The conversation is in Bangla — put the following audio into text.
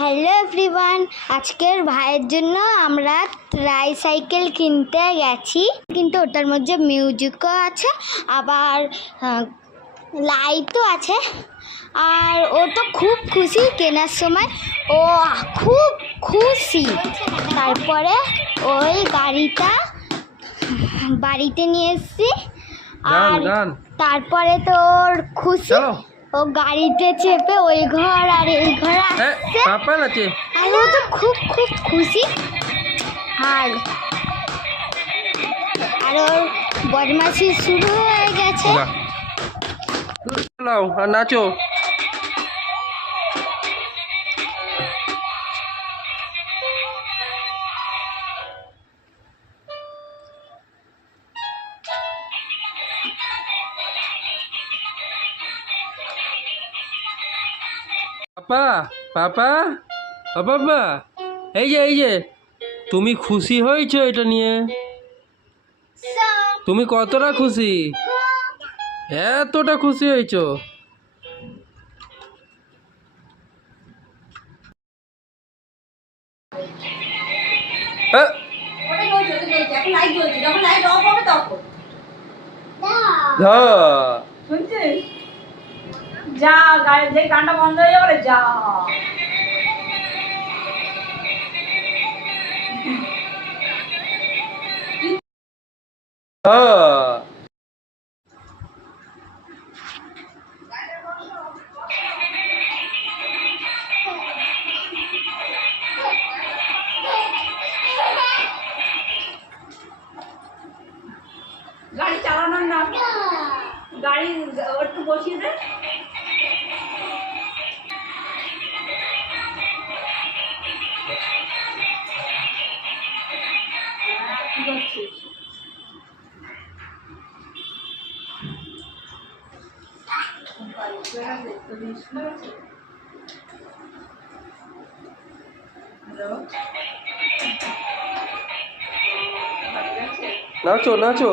হ্যালো এভরিওয়ান, আজকের ভাইয়ের জন্য আমরা ট্রাইসাইকেল কিনতে গেছি, কিন্তু ওটার মধ্যে মিউজিকও আছে, আবার লাইটও আছে। আর ও তো খুব খুশি কেনার সময়, ও খুব খুশি। তারপরে ওই গাড়িটা বাড়িতে নিয়ে এসেছি, আর তারপরে তো ওর খুশি, ও গাড়িতে চেপে ওই ঘর আর এই ঘর আসছে, আর ও তো খুব খুব খুশি। আর ওর বদমাশি শুরু হয়ে গেছে। নাচো। পাপা পাপা পাপা, এই যে তুমি খুশি হয়েছো এটা নিয়ে? তুমি কতটা খুশি? এতটা খুশি হয়েছো? যা গাড়ির যে গানটা বন্ধ হয়ে যাবে, যা গাড়ি চালানোর না, গাড়ি একটু বসিয়ে দে। নাচো নাচো।